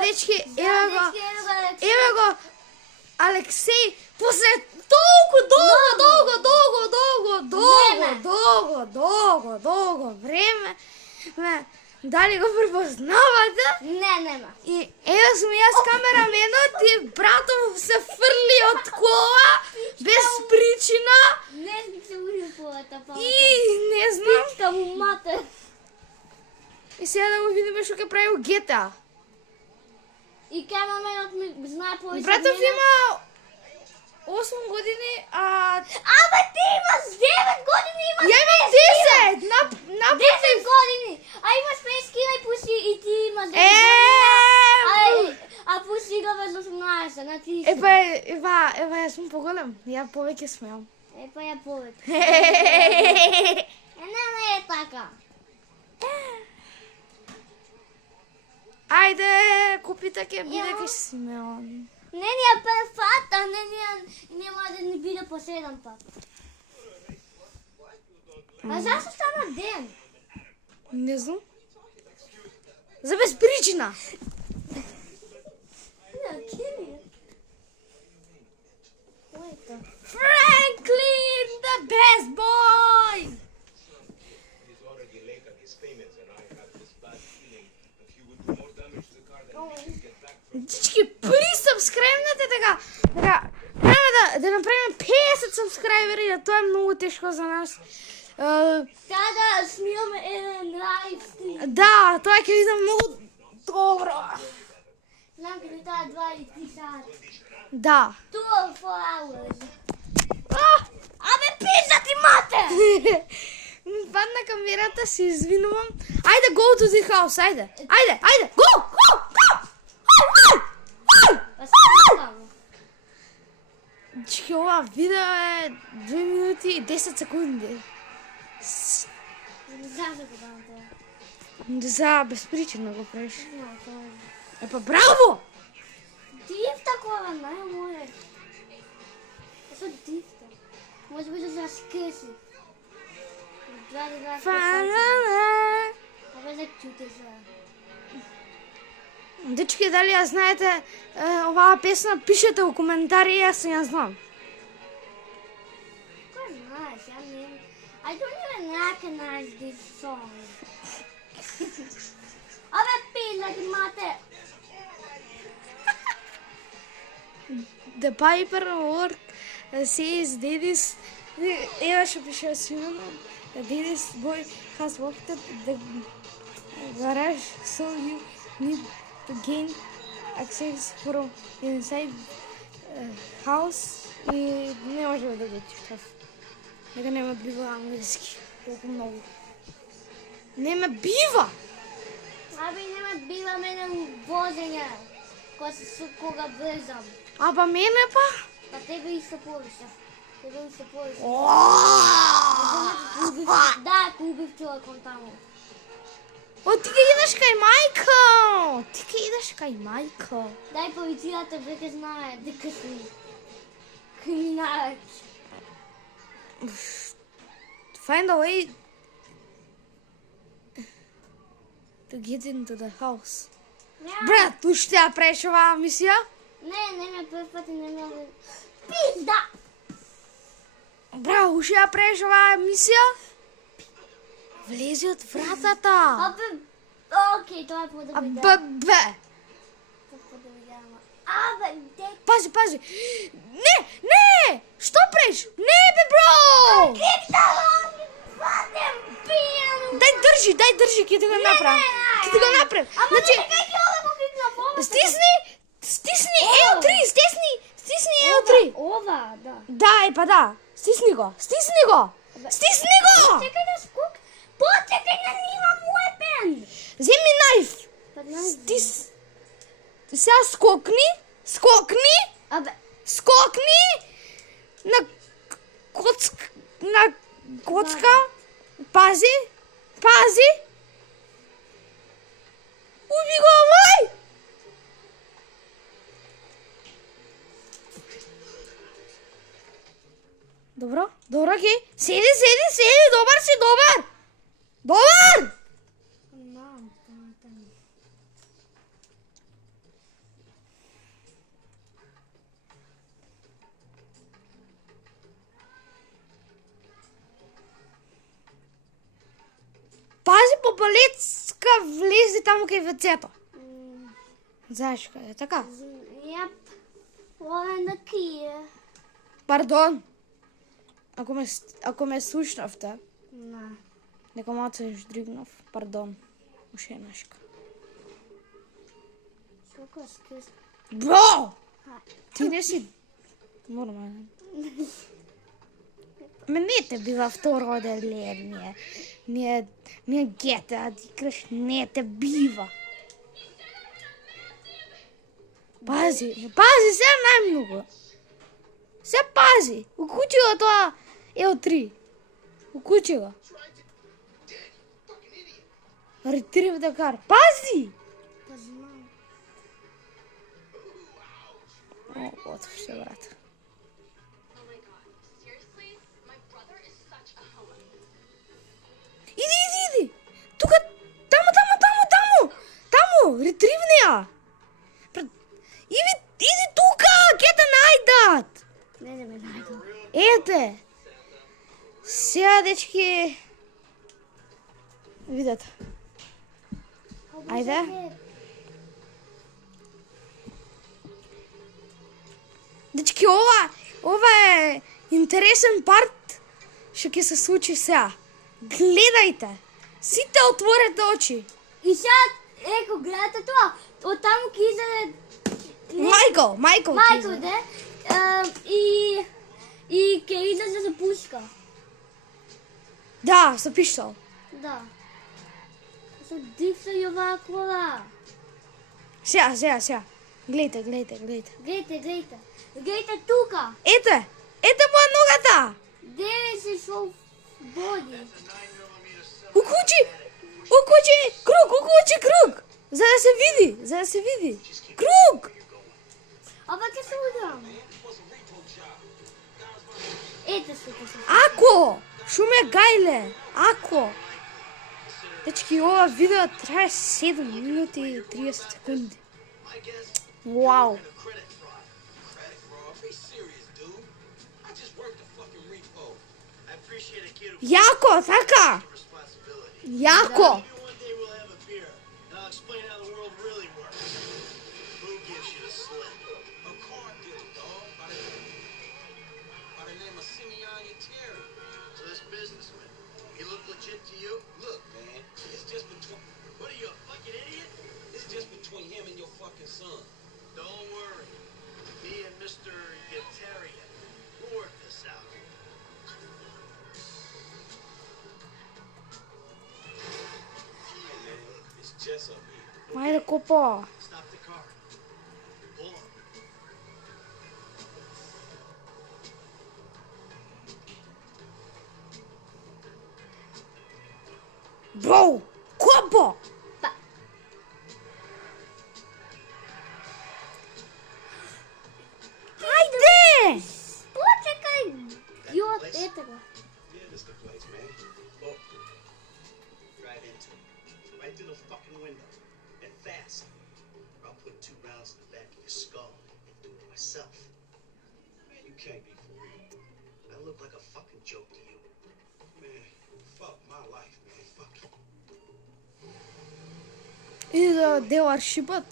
дечки, еве го Алексеј после толку долго време дали го препознавате? Не, нема. И еве сум јас камераменот и братов се фрли од кола без причина. Не се ури колата, па. И не знам. Пичка му мате. И сега да го видиме што ќе прави у GTA. И камераменот ми знае повеќе. Братов има 8 години, Абе ти имаш 9 години, имаш. ја имам 10. Напротив. 10 години. А имаш 5 кила и пуши и ти имаш 10 години. А пуши го без 18, на ти. Ева, јас сум поголем. Ја повеќе смеам. Епа ја повеќе. Не е така. Ајде, купите ќе биде кај Симеон. Не ни е перфата, нема да ни биде по 7 пат. А зашто стана ден? Не знам. За без причина. Franklin, the best boy. He's already late and he's famous, and I have this bad feeling that he would do more damage to the car than he can get back from. Дички, присабскрайбнете така. Треба да направиме 50 сабскрайбери, а тоа е многу тешко за нас. Трябва да снимаме еден лайв стрим. Да, тоа ќе биде многу добро. Знам къде това е 2 или 3 сати. Да. 2 or 4 hours. Абе, пизда ти мате! Падна камерата, се извинувам. Ајде, go to the house, ајде. Go! Чеки, ова видео е 2 минути и 10 секунди. Не знам за кога на това. За безпричина го правиш. Епа, браво! Дрифта кола, най-море. Що дрифта? Може би да се разкъси. Абе, да чуте сега. Дечки, дали ја знаете оваа песна, пишете во коментари, јас ја знам. Кой знаеш, ја не... I don't even recognize this song. Абе, пизда ти мате! The Piper work says Daddy's... Ева ще пише сигурно. Daddy's boy has worked at the garage, so you need to gain access from inside house. И не може да го читав. Нека не ме бива английски. Толку много. Не ме бива! Абе, не ме бива мене возење. Кога влезам. Аба мене па? Па тебе и се повише. Да, ако убив човеком тамо. О, ти ке идеш кај мајка. Дај полицијата веќе знае дека си криминалец. Find a way to get into the house. Брат, уште ја правиш оваа мисија? Не ме прв не ме... Пизда! Бра, уште ја правиш оваа мисија? Влези од вратата. Абе, окей, тоа е подобро. Абе. Абе, дек... Пази. Не! Што правиш? Не, бе, бро! Крипталон, фатем, пијану! Дај држи, ќе ти го направам. Ама не дека ќе ода го крикна помощ. Стисни L3, стисни L3. Ова, да. Да, епа да. Стисни го. Чекај да скок. Почекај да немам уепен. Земи најф. Сега скокни. Абе, Скокни на коцка. Пази. Уби го, овај. Добро, окей. Седи, добар си. таму кај вецето. Знаеш каде, така? Јап. Ова е на кие. Пардон. Ако ме слушнавте, На. нека малце се ждригнав. Пардон. Уште еднашка. Шоко скис. Бро! Ти не си нормален. Ме не те бива второ деление. Ние GTA ти краш не те бива. Пази, се најмногу. Се пази. Укучи го тоа L3. Укучи го. Retrieve the car. Пази! Па знам. О, отврше, брат. Oh my god. Seriously? My brother is such a homo. Иди. Тука, таму. Ретривни ја. Иди тука, ке те најдат. Не ме најдам. Ете. Сега, дечки, видете. Ајде. Дечки, ова е интересен парт што ќе се случи сега. Гледајте. Сите отворете очи. И сега, еко, гледате тоа. Од таму ќе излезе Майкл Майкл, де? И ќе излезе за пушка. Да, со пиштол. Да. Со дивса и оваа кола. Сега. Гледајте. Гледате тука. Ете по ногата. Деве се шо боди. Укучи, круг. За да се види. Круг. Ама ќе се удрам. Ете се. Ако, шуме гајле. Ако. Дечки, ова видео трае 7 минути и 30 секунди. Вау. Credit fraud. Be serious, dude. I just worked the fucking repo. I appreciate it, kid. Јако, така. Responsibility. Јако. Maybe one day we'll have a beer, and I'll explain how the world really works. Who gives you the slip? A car deal, dog. By the name of Simeon Terry. So this businessman, he look legit to you? Look, man, it's just between. What are you, a fucking idiot? It's just between him and your fucking son. Don't worry. Me and Mr. Yetarian, we'll work this out. Hey, man, it's just up here. Мајде копо. Stop the car. Pull up. Бро, копо. Ајде. Почекај. Ја, ете го. Yeah, this the place, man. Look. Drive into it. Right through the fucking window. And fast. Or I'll put 2 rounds in the back of your skull and do it myself. Man, you can't be for real. I look like a fucking joke to you. Man, fuck my life, man. Fuck it. И да дел аршипот.